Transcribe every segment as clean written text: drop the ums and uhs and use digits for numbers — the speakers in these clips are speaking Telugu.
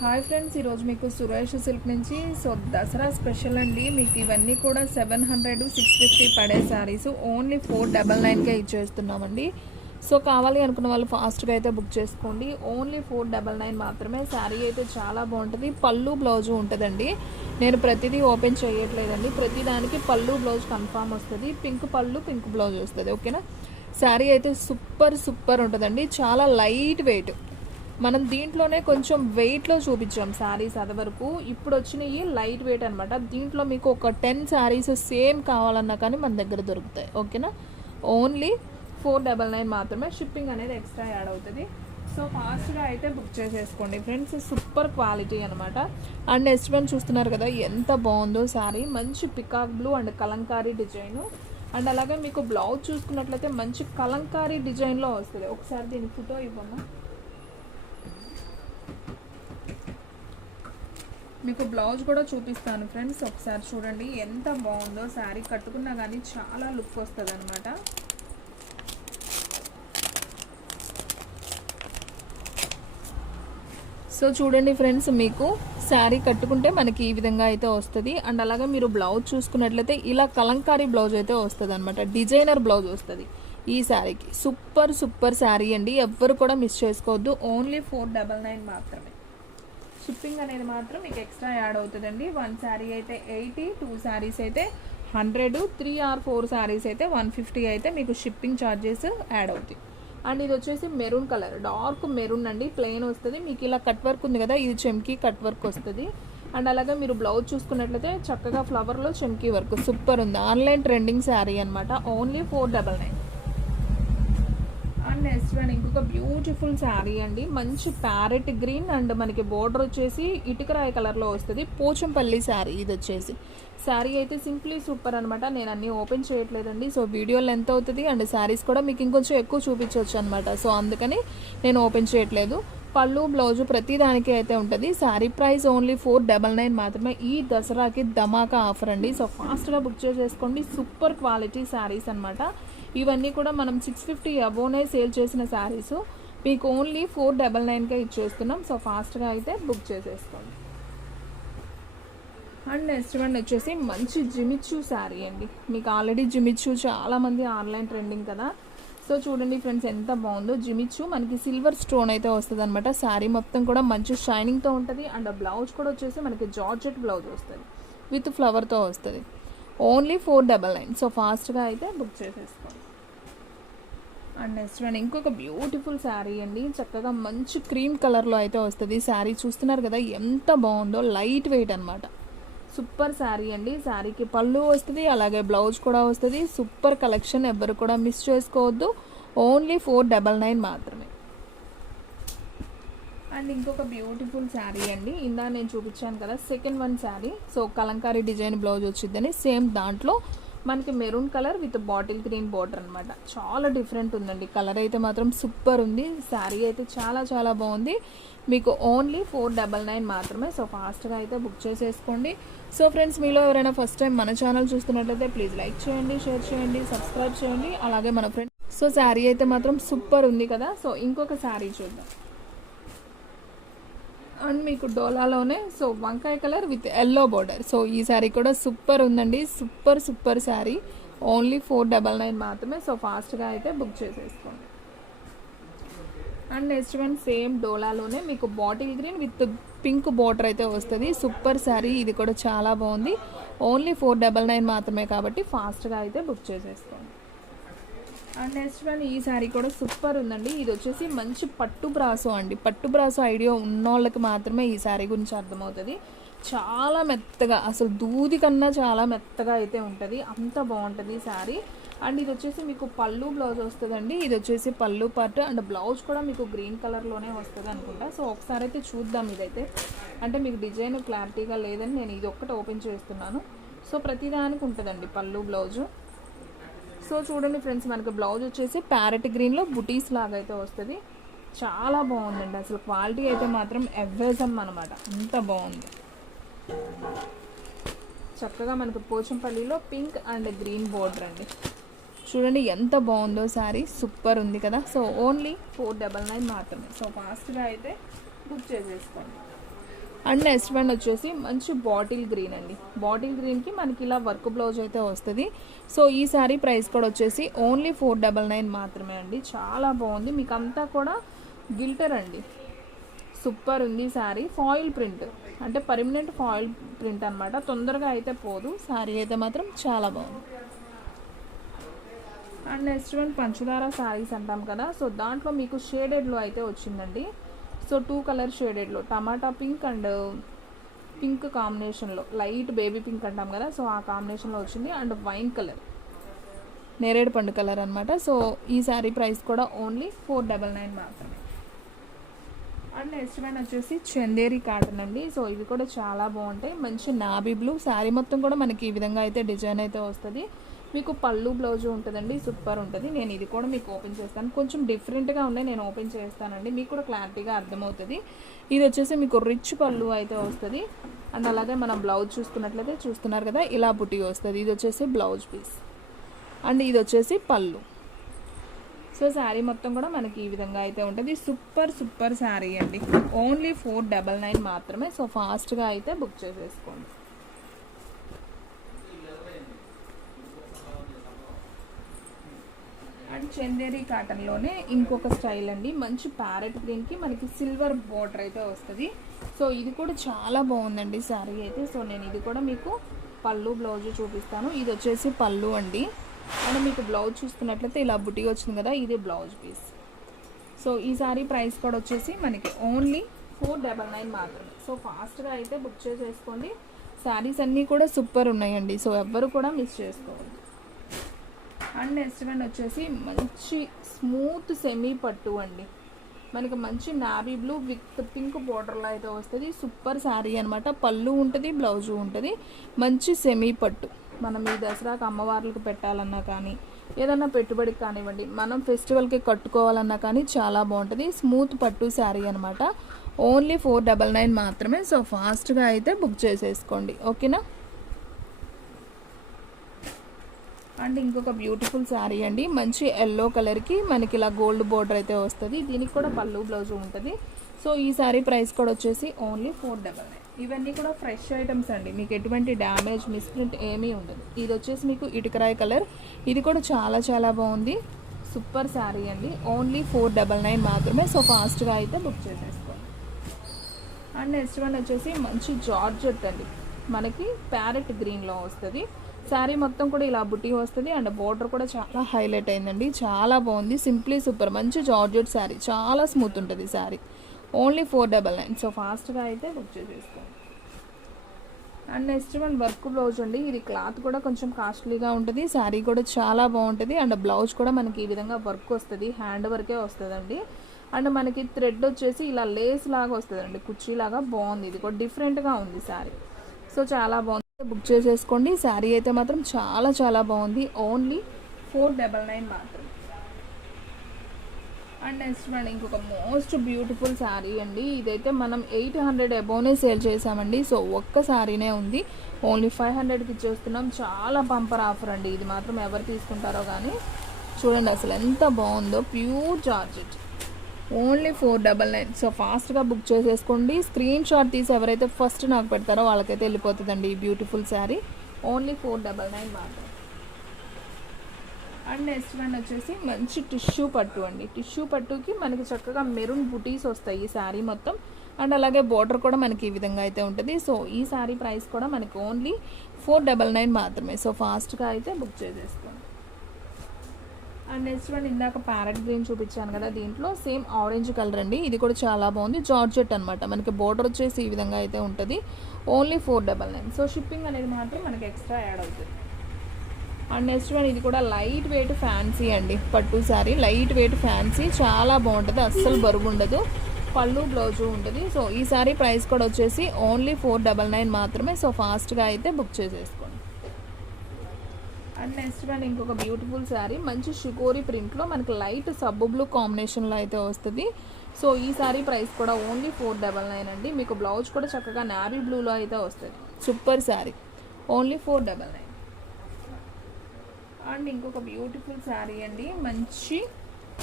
హాయ్ ఫ్రెండ్స్, ఈరోజు మీకు సురేష్ సిల్క్ నుంచి దసరా స్పెషల్ అండి. మీకు ఇవన్నీ కూడా 700 650 పడే శారీస్ ఓన్లీ 499కే ఇచ్చేస్తున్నామండి. సో కావాలి అనుకున్న వాళ్ళు ఫాస్ట్గా అయితే బుక్ చేసుకోండి. ఓన్లీ 499 మాత్రమే. శారీ అయితే చాలా బాగుంటుంది. పళ్ళు బ్లౌజు ఉంటుందండి. నేను ప్రతిదీ ఓపెన్ చేయట్లేదండి. ప్రతి దానికి పళ్ళు బ్లౌజ్ కన్ఫామ్ వస్తుంది. పింక్ పళ్ళు పింక్ బ్లౌజ్ వస్తుంది. ఓకేనా. శారీ అయితే సూపర్ ఉంటుందండి. చాలా లైట్ వెయిట్. మనం దీంట్లోనే కొంచెం వెయిట్లో చూపించాం శారీస్ అది వరకు. ఇప్పుడు వచ్చినవి లైట్ వెయిట్ అనమాట. దీంట్లో మీకు ఒక 10 శారీస్ సేమ్ కావాలన్నా కానీ మన దగ్గర దొరుకుతాయి. ఓకేనా. ఓన్లీ 499 మాత్రమే. షిప్పింగ్ అనేది ఎక్స్ట్రా యాడ్ అవుతుంది. సో ఫాస్ట్గా అయితే బుక్ చేసేసుకోండి ఫ్రెండ్స్. సూపర్ క్వాలిటీ అనమాట. అండ్ నెక్స్ట్ వన్ చూస్తున్నారు కదా ఎంత బాగుందో శారీ. మంచి peacock blue and Kalamkari design. And అలాగే మీకు బ్లౌజ్ చూసుకున్నట్లయితే మంచి కలంకారీ డిజైన్లో వస్తుంది. ఒకసారి దీని ఫోటో ఇవ్వమ్మా. మీకు బ్లౌజ్ కూడా చూపిస్తాను ఫ్రెండ్స్. ఒకసారి చూడండి ఎంత బాగుందో. శారీ కట్టుకున్నా కానీ చాలా లుక్ వస్తుంది అనమాట. సో చూడండి ఫ్రెండ్స్, మీకు శారీ కట్టుకుంటే మనకి ఈ విధంగా అయితే వస్తుంది. అండ్ అలాగే మీరు బ్లౌజ్ చూసుకున్నట్లయితే ఇలా కలంకారీ బ్లౌజ్ అయితే వస్తుంది అనమాట. డిజైనర్ బ్లౌజ్ వస్తుంది ఈ శారీకి. సూపర్ శారీ అండి. ఎవ్వరు కూడా మిస్ చేసుకోవద్దు. ఓన్లీ 499 మాత్రమే. షిప్పింగ్ అనేది మాత్రం మీకు ఎక్స్ట్రా యాడ్ అవుతుందండి. 1 శారీ అయితే 80, 2 శారీస్ అయితే 100, 3 or 4 శారీస్ అయితే 150 అయితే మీకు షిప్పింగ్ ఛార్జెస్ యాడ్ అవుతాయి. అండ్ ఇది వచ్చేసి మెరూన్ కలర్, డార్క్ మెరూన్ అండి. ప్లెయిన్ వస్తుంది. మీకు ఇలా కట్ వర్క్ ఉంది కదా, ఇది చెమ్కీ కట్ వర్క్ వస్తుంది. అండ్ అలాగే మీరు బ్లౌజ్ చూసుకున్నట్లయితే చక్కగా ఫ్లవర్లో చెమ్కీ వర్క్ సూపర్ ఉంది. ఆన్లైన్ ట్రెండింగ్ శారీ అనమాట. ఓన్లీ 499. అండ్ నెక్స్ట్ వన్ ఇంకొక బ్యూటిఫుల్ శారీ అండి. మంచి ప్యారెట్ గ్రీన్ అండ్ మనకి బోర్డర్ వచ్చేసి ఇటుకరాయి కలర్లో వస్తుంది. పోచంపల్లి శారీ ఇది వచ్చేసి. శారీ అయితే సింప్లీ సూపర్ అనమాట. నేను అన్నీ ఓపెన్ చేయట్లేదండి. సో వీడియో లెంత్ అవుతుంది. అండ్ శారీస్ కూడా మీకు ఇంకొంచెం ఎక్కువ చూపించవచ్చు అనమాట. సో అందుకని నేను ఓపెన్ చేయట్లేదు. పళ్ళు బ్లౌజు ప్రతి దానికి అయితే ఉంటుంది. శారీ ప్రైస్ ఓన్లీ 499 మాత్రమే. ఈ దసరాకి ధమాకా ఆఫర్ అండి. సో ఫాస్ట్గా బుక్ చేసేసుకోండి. సూపర్ క్వాలిటీ శారీస్ అనమాట. ఇవన్నీ కూడా మనం 650 అబోనే సేల్ చేసిన శారీస్ మీకు ఓన్లీ 499కే ఇచ్చేస్తున్నాం. సో ఫాస్ట్గా అయితే బుక్ చేసేసుకోండి. అండ్ నెక్స్ట్ వన్ వచ్చేసి మంచి జిమిచ్చు శారీ అండి. మీకు ఆల్రెడీ జిమిచ్చు చాలామంది ఆన్లైన్ ట్రెండింగ్ కదా. సో చూడండి ఫ్రెండ్స్ ఎంత బాగుందో. జిమిచ్చు మనకి సిల్వర్ స్టోన్ అయితే వస్తుంది అనమాట. శారీ మొత్తం కూడా మంచి షైనింగ్తో ఉంటుంది. అండ్ బ్లౌజ్ కూడా వచ్చేసి మనకి జార్జెట్ బ్లౌజ్ వస్తుంది విత్ ఫ్లవర్తో వస్తుంది. ఓన్లీ 499. సో ఫాస్ట్గా అయితే బుక్ చేసేసుకోండి. అండ్ నెక్స్ట్ వన్ ఇంకొక బ్యూటిఫుల్ శారీ అండి. చక్కగా మంచి క్రీమ్ కలర్లో అయితే వస్తుంది. శారీ చూస్తున్నారు కదా ఎంత బాగుందో. లైట్ వెయిట్ అనమాట. సూపర్ శారీ అండి. శారీకి పళ్ళు వస్తుంది, అలాగే బ్లౌజ్ కూడా వస్తుంది. Super collection. ఎవ్వరు కూడా మిస్ చేసుకోవద్దు. ఓన్లీ 499 మాత్రమే. అండ్ ఇంకొక బ్యూటిఫుల్ శారీ అండి. ఇందా నేను చూపించాను కదా second one sari. So Kalamkari design blouse వచ్చిందని సేమ్ దాంట్లో మనకి maroon colour with bottle green border అనమాట. చాలా డిఫరెంట్ ఉందండి. కలర్ అయితే మాత్రం సూపర్ ఉంది. శారీ అయితే చాలా బాగుంది. మీకు ఓన్లీ 499 మాత్రమే. సో ఫాస్ట్గా అయితే బుక్ చేసేసుకోండి. సో ఫ్రెండ్స్, మీలో ఎవరైనా ఫస్ట్ టైం మన ఛానల్ చూస్తున్నట్లయితే ప్లీజ్ లైక్ చేయండి, షేర్ చేయండి, సబ్స్క్రైబ్ చేయండి. అలాగే మన ఫ్రెండ్స్. సో శారీ అయితే మాత్రం సూపర్ ఉంది కదా. సో ఇంకొక శారీ చూద్దాం. అండ్ మీకు డోలాలోనే సో వంకాయ colour with yellow border. So ఈ శారీ కూడా సూపర్ ఉందండి. సూపర్ శారీ. ఓన్లీ 499 మాత్రమే. సో ఫాస్ట్గా అయితే బుక్ చేసేసుకోండి. అండ్ నెక్స్ట్ వన్ సేమ్ డోలాలోనే మీకు bottle green with pink border అయితే వస్తుంది. సూపర్ శారీ. ఇది కూడా చాలా బాగుంది. ఓన్లీ 499 మాత్రమే కాబట్టి ఫాస్ట్గా అయితే బుక్ చేసేసుకోండి. అండ్ నెక్స్ట్ వన్ ఈ శారీ కూడా సూపర్ ఉందండి. ఇది వచ్చేసి మంచి పట్టు బ్రాసో అండి. పట్టు బ్రాసో ఐడియా ఉన్నోళ్ళకి మాత్రమే ఈ శారీ గురించి అర్థమవుతుంది. చాలా మెత్తగా, అసలు దూది కన్నా చాలా మెత్తగా అయితే ఉంటుంది. అంత బాగుంటుంది శారీ. అండ్ ఇది వచ్చేసి మీకు పళ్ళు బ్లౌజ్ వస్తుందండి. ఇది వచ్చేసి పళ్ళు పార్ట్. అండ్ బ్లౌజ్ కూడా మీకు గ్రీన్ కలర్లోనే వస్తుంది అనుకుంటా. సో ఒకసారి అయితే చూద్దాం. ఇదైతే అంటే మీకు డిజైన్ క్లారిటీగా లేదని నేను ఇది ఒక్కటి ఓపెన్ చేస్తున్నాను. సో ప్రతిదానికి ఉంటుందండి పళ్ళు బ్లౌజు. సో చూడండి ఫ్రెండ్స్, మనకి బ్లౌజ్ వచ్చేసి ప్యారెట్ గ్రీన్లో బుటీస్ లాగా అయితే వస్తుంది. చాలా బాగుందండి. అసలు క్వాలిటీ అయితే మాత్రం ఎవ్వేజం అనమాట. అంత బాగుంది. చక్కగా మనకి పోచంపల్లిలో పింక్ అండ్ గ్రీన్ బోర్డర్ అండి. చూడండి ఎంత బాగుందో శారీ. సూపర్ ఉంది కదా. సో ఓన్లీ 499 మాత్రమే. సో ఫాస్ట్గా అయితే బుక్ చేసేసుకోండి. అండ్ నెక్స్ట్ వన్ వచ్చేసి మంచి బాటిల్ గ్రీన్ అండి. బాటిల్ గ్రీన్కి మనకి ఇలా వర్క్ బ్లౌజ్ అయితే వస్తుంది. సో ఈ శారీ ప్రైస్ కూడా వచ్చేసి ఓన్లీ 499 మాత్రమే అండి. చాలా బాగుంది, మీకు అంతా కూడా గిల్టర్ అండి. సూపర్ ఉంది శారీ. ఫాయిల్ ప్రింట్ అంటే పర్మనెంట్ ఫాయిల్ ప్రింట్ అనమాట. తొందరగా అయితే పోదు. శారీ అయితే మాత్రం చాలా బాగుంది. అండ్ నెక్స్ట్ వన్ పంచదార శారీస్ అంటాం కదా, సో దాంట్లో మీకు షేడెడ్లో అయితే వచ్చిందండి. సో 2 కలర్ షేడెడ్లో టమాటా పింక్ అండ్ పింక్ కాంబినేషన్లో, లైట్ బేబీ పింక్ అంటాం కదా, సో ఆ కాంబినేషన్లో వచ్చింది. అండ్ వైన్ కలర్, నేరేడు పండు కలర్ అనమాట. సో ఈ శారీ ప్రైస్ కూడా ఓన్లీ 499 మాత్రమే. అండ్ నెక్స్ట్ వన్ వచ్చేసి చందేరి కాటన్ అండి. సో ఇవి కూడా చాలా బాగుంటాయి. మంచి నాబీ బ్లూ శారీ మొత్తం కూడా మనకి ఈ విధంగా అయితే డిజైన్ అయితే వస్తుంది. మీకు పళ్ళు బ్లౌజ్ ఉంటుందండి, సూపర్ ఉంటుంది. నేను ఇది కూడా మీకు ఓపెన్ చేస్తాను. కొంచెం డిఫరెంట్గా ఉన్నాయి, నేను ఓపెన్ చేస్తానండి, మీకు కూడా క్లారిటీగా అర్థమవుతుంది. ఇది వచ్చేసి మీకు రిచ్ పళ్ళు అయితే వస్తుంది. అండ్ అలాగే మనం బ్లౌజ్ చూసుకున్నట్లయితే చూస్తున్నారు కదా, ఇలా బుట్టి వస్తుంది. ఇది వచ్చేసి బ్లౌజ్ పీస్ అండ్ ఇది వచ్చేసి పళ్ళు. సో శారీ మొత్తం కూడా మనకి ఈ విధంగా అయితే ఉంటుంది. సూపర్ శారీ అండి. ఓన్లీ 499 మాత్రమే. సో ఫాస్ట్గా అయితే బుక్ చేసేసుకోండి. అండ్ చందేరి కాటన్లోనే ఇంకొక స్టైల్ అండి. మంచి ప్యారెట్ గ్రీన్కి మనకి సిల్వర్ బోర్డర్ అయితే వస్తుంది. సో ఇది కూడా చాలా బాగుందండి శారీ అయితే. సో నేను ఇది కూడా మీకు పళ్ళు బ్లౌజ్ చూపిస్తాను. ఇది వచ్చేసి పళ్ళు అండి. అండ్ మీకు బ్లౌజ్ చూస్తున్నట్లయితే ఇలా బుట్టి వచ్చింది కదా, ఇది బ్లౌజ్ పీస్. సో ఈ శారీ ప్రైస్ కూడా వచ్చేసి మనకి ఓన్లీ 499 మాత్రమే. సో ఫాస్ట్గా అయితే బుక్ చేసేసుకోండి. శారీస్ అన్నీ కూడా సూపర్ ఉన్నాయండి. సో ఎవ్వరు కూడా మిస్ చేసుకోవాలి. అండ్ నెక్స్ట్ వన్ వచ్చేసి మంచి స్మూత్ సెమీ పట్టు అండి. మనకి మంచి నావీ బ్లూ విత్ పింక్ బోర్డర్లో అయితే వస్తుంది. సూపర్ శారీ అనమాట. పళ్ళు ఉంటుంది, బ్లౌజు ఉంటుంది. మంచి సెమీ పట్టు. మనం ఈ దసరాకు అమ్మవార్లకు పెట్టాలన్నా కానీ, ఏదన్నా పెట్టుబడికి కానివ్వండి, మనం ఫెస్టివల్కి కట్టుకోవాలన్నా కానీ చాలా బాగుంటుంది. స్మూత్ పట్టు శారీ అనమాట. ఓన్లీ 499 మాత్రమే. సో ఫాస్ట్గా అయితే బుక్ చేసేసుకోండి, ఓకేనా. అండ్ ఇంకొక బ్యూటిఫుల్ శారీ అండి. మంచి ఎల్లో కలర్కి మనకి ఇలా గోల్డ్ బోర్డర్ అయితే వస్తుంది. దీనికి కూడా పళ్ళు బ్లౌజ్ ఉంటుంది. సో ఈ శారీ ప్రైస్ కూడా వచ్చేసి ఓన్లీ 499. ఇవన్నీ కూడా ఫ్రెష్ ఐటమ్స్ అండి, మీకు ఎటువంటి డ్యామేజ్ మిస్ప్రింట్ ఏమీ ఉండదు. ఇది వచ్చేసి మీకు ఇటుకరాయి కలర్. ఇది కూడా చాలా బాగుంది. సూపర్ శారీ అండి. ఓన్లీ 499 మాత్రమే. సో ఫాస్ట్గా అయితే బుక్ చేసేసుకోండి. అండ్ నెక్స్ట్ వన్ వచ్చేసి మంచి జార్జెట్ అండి. మనకి ప్యారెట్ గ్రీన్లో వస్తుంది. శారీ మొత్తం కూడా ఇలా బుట్టి వస్తుంది. అండ్ బోర్డర్ కూడా చాలా హైలైట్ అయిందండి. చాలా బాగుంది. Simply super. మంచి జార్జెట్ శారీ, చాలా స్మూత్ ఉంటుంది శారీ. ఓన్లీ 499. సో ఫాస్ట్గా అయితే బుక్ చేసేసుకోండి. And next one work blouse అండి. ఇది క్లాత్ కూడా కొంచెం కాస్ట్లీగా ఉంటుంది. శారీ కూడా చాలా బాగుంటుంది. అండ్ బ్లౌజ్ కూడా మనకి ఈ విధంగా వర్క్ వస్తుంది, హ్యాండ్ వర్కే వస్తుందండి. అండ్ మనకి థ్రెడ్ వచ్చేసి ఇలా లేస్ లాగా వస్తుందండి, కుర్చీలాగా. బాగుంది. ఇది కూడా డిఫరెంట్గా ఉంది శారీ. సో చాలా బాగుంది. బుక్ చేసేసుకోండి. శారీ అయితే మాత్రం చాలా బాగుంది. ఓన్లీ 499 మాత్రమే. అండ్ నెక్స్ట్ వన్ ఇంకొక మోస్ట్ బ్యూటిఫుల్ శారీ అండి. ఇదైతే మనం 800 అబోనే సేల్ చేసామండి. సో ఒక్క శారీనే ఉంది. ఓన్లీ 500కి ఇచ్చేస్తున్నాం. చాలా బంపర్ ఆఫర్ అండి. ఇది మాత్రం ఎవరు తీసుకుంటారో కానీ చూడండి అసలు ఎంత బాగుందో. Pure georgette. ఓన్లీ 499. సో ఫాస్ట్గా బుక్ చేసేసుకోండి. స్క్రీన్ షాట్ తీసి ఎవరైతే ఫస్ట్ నాకు పెడతారో వాళ్ళకైతే వెళ్ళిపోతుందండి ఈ బ్యూటిఫుల్ శారీ. ఓన్లీ 499 మాత్రం. అండ్ నెక్స్ట్ వన్ వచ్చేసి మంచి టిష్యూ పట్టు అండి. టిష్యూ పట్టుకి మనకి చక్కగా మెరూన్ బుటీస్ వస్తాయి ఈ శారీ మొత్తం. అండ్ అలాగే బోర్డర్ కూడా మనకి ఈ విధంగా అయితే ఉంటుంది. సో ఈ శారీ ప్రైస్ కూడా మనకి ఓన్లీ 499 మాత్రమే. సో ఫాస్ట్గా అయితే బుక్ చేసేసుకోండి. అండ్ నెక్స్ట్ వన్ ఇందాక ప్యారెట్ గ్రీన్ చూపించాను కదా, దీంట్లో సేమ్ ఆరెంజ్ కలర్ అండి. ఇది కూడా చాలా బాగుంది. జార్జెట్ అనమాట. మనకి బోర్డర్ వచ్చేసి ఈ విధంగా అయితే ఉంటుంది. ఓన్లీ 499. సో షిప్పింగ్ అనేది మాత్రం మనకి ఎక్స్ట్రా యాడ్ అవుతుంది. అండ్ నెక్స్ట్ వన్ ఇది కూడా లైట్ వెయిట్ ఫ్యాన్సీ అండి. పట్టు శారీ లైట్ వెయిట్ ఫ్యాన్సీ, చాలా బాగుంటుంది. అస్సలు బరువు ఉండదు. పళ్ళు బ్లౌజు ఉంటుంది. సో ఈ శారీ ప్రైస్ కూడా వచ్చేసి ఓన్లీ 499 మాత్రమే. సో ఫాస్ట్గా అయితే బుక్ చేసేసుకోండి. అండ్ నెక్స్ట్ వన్ ఇంకొక బ్యూటిఫుల్ శారీ. మంచి షికోరి ప్రింట్లో మనకి లైట్ సబ్బు బ్లూ కాంబినేషన్లో అయితే వస్తుంది. సో ఈ శారీ ప్రైస్ కూడా ఓన్లీ 499 అండి. మీకు బ్లౌజ్ కూడా చక్కగా నావీ బ్లూలో అయితే వస్తుంది. సూపర్ శారీ. ఓన్లీ 499. అండ్ ఇంకొక బ్యూటిఫుల్ శారీ అండి. మంచి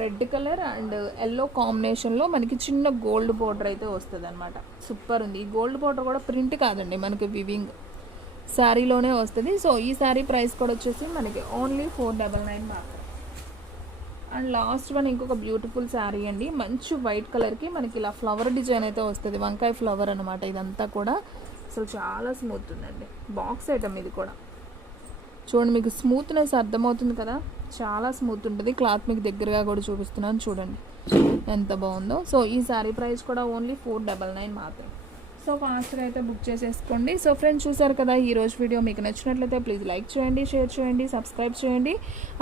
రెడ్ కలర్ అండ్ ఎల్లో కాంబినేషన్లో మనకి చిన్న గోల్డ్ బోర్డర్ అయితే వస్తుంది అనమాట. సూపర్ ఉంది. ఈ గోల్డ్ బోర్డర్ కూడా ప్రింట్ కాదండి, మనకి వివింగ్ శారీలోనే వస్తుంది. సో ఈ శారీ ప్రైస్ కూడా వచ్చేసి మనకి ఓన్లీ 499 మాత్రం. అండ్ లాస్ట్ వన్ ఇంకొక బ్యూటిఫుల్ శారీ అండి. మంచి వైట్ కలర్కి మనకి ఇలా ఫ్లవర్ డిజైన్ అయితే వస్తుంది, వంకాయ ఫ్లవర్ అనమాట. ఇదంతా కూడా అసలు చాలా స్మూత్ ఉందండి. బాక్స్ ఐటమ్ ఇది కూడా చూడండి, మీకు స్మూత్నెస్ అర్థమవుతుంది కదా, చాలా స్మూత్ ఉంటుంది. క్లాత్ మీకు దగ్గరగా కూడా చూపిస్తున్నాను చూడండి ఎంత బాగుందో. సో ఈ శారీ ప్రైస్ కూడా ఓన్లీ 499 మాత్రం. సో ఫాస్ట్గా అయితే బుక్ చేసేసుకోండి. సో ఫ్రెండ్స్ చూసారు కదా ఈ రోజు వీడియో, మీకు నచ్చినట్లయితే ప్లీజ్ లైక్ చేయండి, షేర్ చేయండి, సబ్స్క్రైబ్ చేయండి.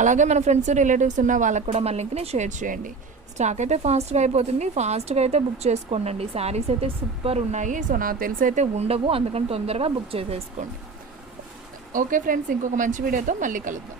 అలాగే మన ఫ్రెండ్స్ రిలేటివ్స్ ఉన్న వాళ్ళకి కూడా మన లింక్ని షేర్ చేయండి. స్టాక్ అయితే ఫాస్ట్గా అయిపోతుంది, ఫాస్ట్గా అయితే బుక్ చేసుకోండి. శారీస్ అయితే సూపర్ ఉన్నాయి. సో నాకు తెలిసి అయితే ఉండవు, అందుకని తొందరగా బుక్ చేసేసుకోండి. ఓకే ఫ్రెండ్స్, ఇంకొక మంచి వీడియోతో మళ్ళీ కలుద్దాం.